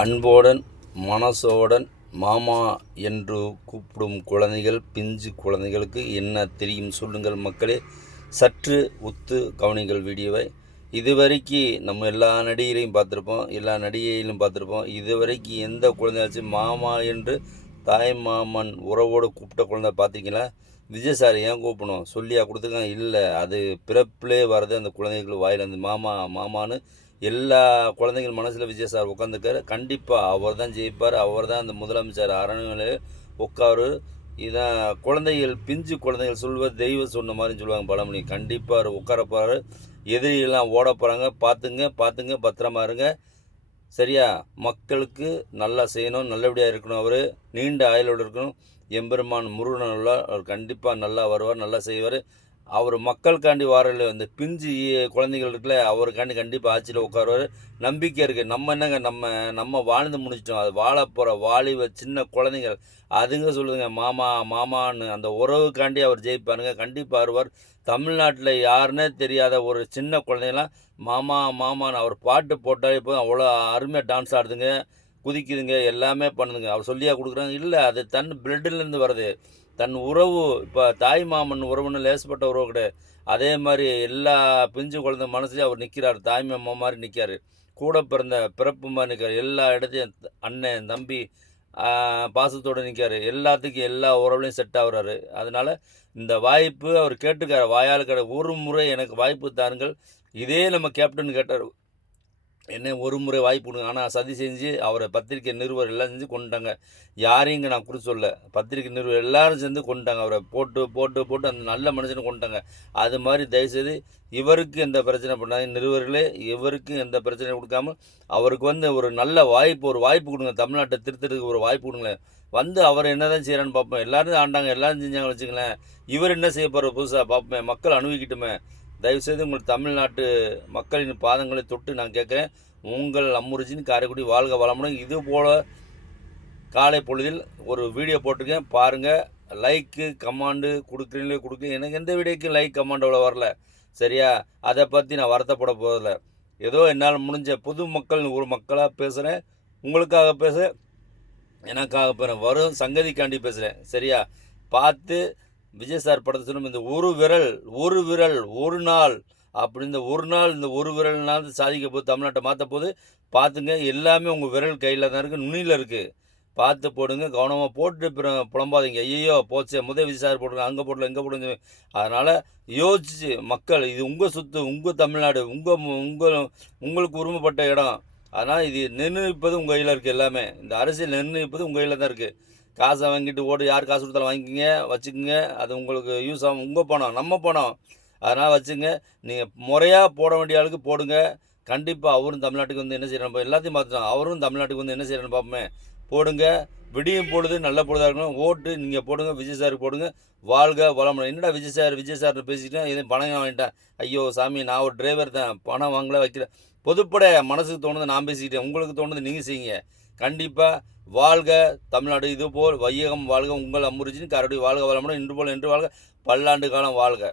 அன்போடன் மனசோடன் மாமா என்று கூப்பிடும் குழந்தைகள், பிஞ்சு குழந்தைகளுக்கு என்ன தெரியும் சொல்லுங்கள் மக்களே. சற்று உத்து கவனிங்கள் வீடியோவை. இதுவரைக்கும் நம்ம எல்லா நடிகரையும் பார்த்துருப்போம், எல்லா நடிகையிலும் பார்த்துருப்போம். இதுவரைக்கும் எந்த குழந்தையாச்சும் மாமா என்று தாய் மாமன் உறவோடு கூப்பிட்ட குழந்தை பார்த்தீங்களா? விஜய் சார் ஏன் கூப்பிடணும் சொல்லியா கொடுத்துருக்காங்க? இல்லை, அது பிறப்பிலே வர்றது அந்த குழந்தைகள் வாயிலேருந்து மாமா மாமான்னு எல்லா குழந்தைகள் மனசில் விஜய் சார் உட்காந்துருக்காரு. கண்டிப்பாக அவர் தான் ஜெயிப்பார், அவர் தான் அந்த முதலமைச்சர் அரண்மனையில் உட்காரு. இதான் குழந்தைகள், பிஞ்சு குழந்தைகள் சொல்வது தெய்வம் சொன்ன மாதிரின்னு சொல்லுவாங்க பழமொழி. கண்டிப்பாக அவர் உட்காரப்பாரு. எதிரியெல்லாம் ஓட போகிறாங்க, பார்த்துங்க, பத்திரமா இருங்க. சரியா? மக்களுக்கு நல்லா செய்யணும், நல்லபடியாக இருக்கணும், அவர் நீண்ட ஆயுளோடு இருக்கணும். எம்பெருமான் முருகன் அவர் கண்டிப்பாக நல்லா வருவார், நல்லா செய்வார். அவர் மக்களுக்காண்டி வாரில் இந்த பிஞ்சு குழந்தைகள் இருக்குல்ல, அவருக்காண்டி கண்டிப்பாக ஆட்சியில் உட்காருவார். நம்பிக்கை இருக்குது. நம்ம என்னங்க, நம்ம வாழ்ந்து முடிச்சிட்டோம். அது வாழ போகிற வாலிப சின்ன குழந்தைகள் அதுங்க சொல்லுதுங்க மாமா மாமான்னு. அந்த உறவுக்காண்டி அவர் ஜெயிப்பாருங்க, கண்டிப்பாக வருவார். தமிழ்நாட்டில் யாருன்னே தெரியாத ஒரு சின்ன குழந்தைங்களாம் மாமா மாமான்னு அவர் பாட்டு போட்டாலே போதும், அவ்வளோ அருமையாக டான்ஸ் ஆடுதுங்க, குதிக்குதுங்க, எல்லாமே பண்ணுதுங்க. அவர் சொல்லியா கொடுக்குறாங்க? இல்லை, அது தன் பிளட்லேருந்து வருது. தன் உறவு. இப்போ தாய் மாமன் உறவுன்னு லேசப்பட்ட உறவு கிடையாது. அதே மாதிரி எல்லா பிஞ்சு குழந்தை மனசுலேயும் அவர் நிற்கிறார். தாய் மாமா மாதிரி நிற்கார், கூட பிறந்த பிறப்பு மாதிரி நிற்கார். எல்லா இடத்தையும் அண்ணன் தம்பி பாசத்தோடு நிற்கார். எல்லாத்துக்கும் எல்லா உறவுலையும் செட் ஆகுறாரு. அதனால் இந்த வாய்ப்பு அவர் கேட்டுக்கார், வாயால் கிடையாது. ஒரு முறை எனக்கு வாய்ப்பு தாருங்கள். இதே நம்ம கேப்டன் கேட்டார், என்ன ஒரு முறை வாய்ப்பு கொடுங்க. ஆனால் சதி செஞ்சு அவரை பத்திரிக்கை நிருபர் எல்லாம் செஞ்சு கொண்டுட்டாங்க. யாரையும் இங்கே நான் குறித்து சொல்ல, பத்திரிக்கை நிருபர் எல்லாரும் சேர்ந்து கொண்டுட்டாங்க. அவரை போட்டு அந்த நல்ல மனுஷனை கொண்டுட்டாங்க. அது மாதிரி தயவுசெய்து இவருக்கு எந்த பிரச்சனை பண்ணாங்க நிருபர்களே, இவருக்கு எந்த பிரச்சனையும் கொடுக்காம அவருக்கு ஒரு நல்ல வாய்ப்பு, ஒரு வாய்ப்பு கொடுங்க. தமிழ்நாட்டை திருத்தறதுக்கு ஒரு வாய்ப்பு கொடுங்களேன். அவர் என்ன தான் செய்கிறான்னு பார்ப்போம். எல்லோரும் ஆண்டாங்க, எல்லோரும் செஞ்சாங்க வச்சுங்களேன். இவர் என்ன செய்ய போகிற புதுசாக பார்ப்போமே, மக்கள் அனுபவிக்கிட்டுமே. தயவுசெய்து உங்கள் தமிழ்நாட்டு மக்களின் பாதங்களை தொட்டு நான் கேட்குறேன். உங்கள் அம்முருஜின் காரைக்குடி வாழ்க வளமுடன். இது போல் காலை பொழுதில் ஒரு வீடியோ போட்டிருக்கேன், பாருங்கள். லைக்கு கமாண்டு கொடுக்குறீங்களே எனக்கு எந்த வீடியோக்கும் லைக் கமாண்ட் அவ்வளோ வரல. சரியா? அதை பற்றி நான் வருத்தப்பட போதில்ல. ஏதோ என்னால் முடிஞ்ச பொது மக்கள் ஒரு மக்களாக பேசுகிறேன், உங்களுக்காக பேச, எனக்காக பேசுகிறேன், வரும் சங்கதிக்காண்டி பேசுகிறேன். சரியா? பார்த்து விஜய் சார் படத்தை சொன்ன இந்த ஒரு விரல் ஒரு நாள் அப்படி, இந்த ஒரு நாள், இந்த ஒரு விரல்னால சாதிக்க போது, தமிழ்நாட்டை மாற்ற போது பார்த்துங்க. எல்லாமே உங்கள் விரல் கையில் தான் இருக்குது, நுனியில் இருக்குது. பார்த்து போடுங்க, கவனமாக போட்டு புலம்பாதீங்க. ஐயோ போச்சே, விஜய் சார் போட்டுருங்க, அங்கே போடல இங்கே போடுங்க. அதனால் யோசிச்சு மக்கள், இது உங்கள் சொத்து, உங்கள் தமிழ்நாடு, உங்களுக்கு உரிமைப்பட்ட இடம். அதனால் இது நிர்ணயிப்பது உங்கள் கையில் இருக்குது. எல்லாமே இந்த அரசியல் நிர்ணயிப்பது உங்கள் கையில் தான் இருக்குது. காசை வாங்கிட்டு ஓடு, யார் காசு கொடுத்தாலும் வாங்கிக்கிங்க, வச்சுக்கோங்க. அது உங்களுக்கு யூஸ் ஆகும். உங்கள் பணம், நம்ம பணம். அதனால் வச்சுங்க. நீங்கள் முறையாக போட வேண்டிய ஆளுக்கு போடுங்க. கண்டிப்பாக அவரும் தமிழ்நாட்டுக்கு என்ன செய்யணும், எல்லாத்தையும் பார்த்துட்டோம். அவரும் தமிழ்நாட்டுக்கு என்ன செய்யணும்னு பார்ப்போமே. போடுங்க. விடியும் பொழுது நல்ல பொழுதாக இருக்கணும். ஓட்டு நீங்கள் போடுங்க, விஜய் சாருக்கு போடுங்க. வாழ்க வளமுடன். என்னடா விஜய் சார்னு பேசிக்கிட்டேன், எதுவும் பணம் வாங்கிட்டேன். ஐயோ சாமி, நான் ஒரு டிரைவர் தான், பணம் வாங்கல வைக்கிறேன். பொதுப்படை மனசுக்கு தோணுது நான் பேசிக்கிட்டேன், உங்களுக்கு தோணுது நீங்கள் செய்யுங்க. கண்டிப்பாக வாழ்க தமிழ்நாடு. இதுபோல் வையகம் வாழ்க. உங்கள் அம்முருஜின் காரைக்குடி வாழ்க வளமுடன். இன்று போல் என்று வாழ்க, பல்லாண்டு காலம் வாழ்க.